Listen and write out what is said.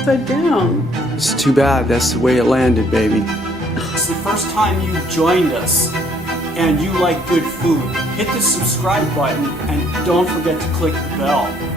upside down. It's too bad. That's the way it landed, baby. It's the first time you've joined us and you like good food. Hit the subscribe button and don't forget to click the bell.